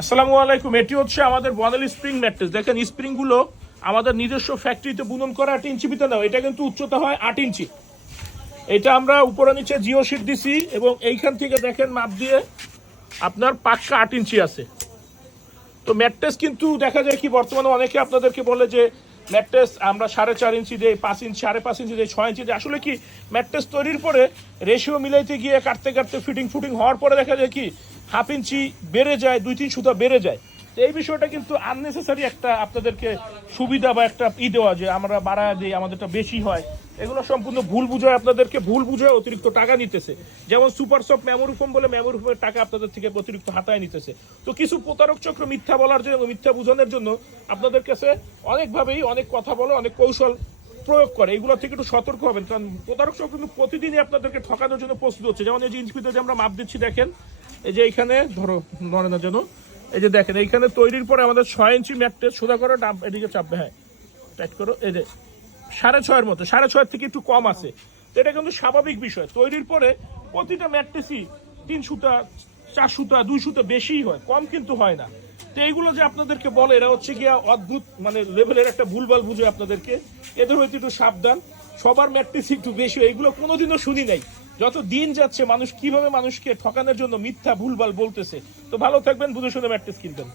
আসসালামু আলাইকুম। এটি হচ্ছে আমাদের বনালী স্প্রিং ম্যাট্রেস। দেখেন স্প্রিংগুলো আমাদের নিজস্ব ফ্যাক্টরিতে বুনন করা 8 ইঞ্চি ভিতরে নাও। এটা কিন্তু উচ্চতা হয় 8 ইঞ্চি। এটা আমরা উপরে নিচে জিও শিট দিছি এবং এইখান থেকে দেখেন মাপ দিয়ে আপনার পাক্কা 8 ইঞ্চি আছে। তো ম্যাট্রেস কিন্তু দেখা যায় কি বর্তমানে অনেকে আপনাদেরকে বলে যে ম্যাট্রেস আমরা 4.5 ইঞ্চি দিই, 5 ইঞ্চি, 5.5 ইঞ্চি দিই, 6 ইঞ্চি দিই। আসলে কি ম্যাট্রেস তৈরির পরে রেশিও মিলাইতে গিয়ে কাটতে কাটতে ফিটিং হওয়ার পরে দেখা যায় কি হাফ ইঞ্চি বেড়ে যায়, 2-3 সুতা বেড়ে যায়। তো এই বিষয়টা কিন্তু আননেসেসারি একটা আপনাদেরকে সুবিধা বা একটা দেওয়া যে আমরা বাড়ায় দিই, আমাদেরটা বেশি হয়। এগুলো সম্পূর্ণ ভুল বুঝায়, আপনাদেরকে ভুল বুঝায় অতিরিক্ত টাকা নিতেছে। যেমন সুপার সফট মেমোরি ফোম বলে মেমোরি ফোমের টাকা আপনাদের থেকে অতিরিক্ত হাতায় নিতেছে। তো কিছু প্রতারক চক্র মিথ্যা বলার জন্য, মিথ্যা বোঝানোর জন্য আপনাদের কাছে অনেকভাবেই অনেক কথা বলে, অনেক কৌশল প্রয়োগ করে। এগুলো থেকে একটু সতর্ক হবেন, কারণ প্রতারক চক্র কিন্তু প্রতিদিনই আপনাদেরকে ঠকানোর জন্য প্রস্তুত হচ্ছে। যেমন এই যে ইঞ্চ ভিতরে যে আমরা মাপ দিচ্ছি দেখেন, এই যে এইখানে ধরো নড়ে না যেন, এই যে দেখেন এইখানে তৈরির পরে আমাদের 6 ইঞ্চি ম্যাট্রেস সোজা করে ডাব এদিকে চাপবে, হ্যাঁ টাইট করো, এই যে 6.5-এর মতো, 6.5 থেকে একটু কম আছে। তো এটা কিন্তু স্বাভাবিক বিষয়। তৈরির পরে প্রতিটা ম্যাট্রেসই 3 সুতা, 4 সুতা, 2 সুতা বেশিই হয়, কম কিন্তু হয় না। তো এইগুলো যে আপনাদেরকে বলে এরা হচ্ছে গিয়া অদ্ভুত মানে লেভেলের একটা ভুলভাল বুঝে আপনাদেরকে। এদের হয়তো একটু সাবধান, সবার ম্যাট্রেস একটু বেশি, এইগুলো কোনোদিনও শুনি নাই। যত দিন যাচ্ছে মানুষ কিভাবে মানুষকে ঠকানোর জন্য মিথ্যা ভুলভাল বলতেছে। তো ভালো থাকবেন, বুঝে শুনে ম্যাট্রেস কিনবেন।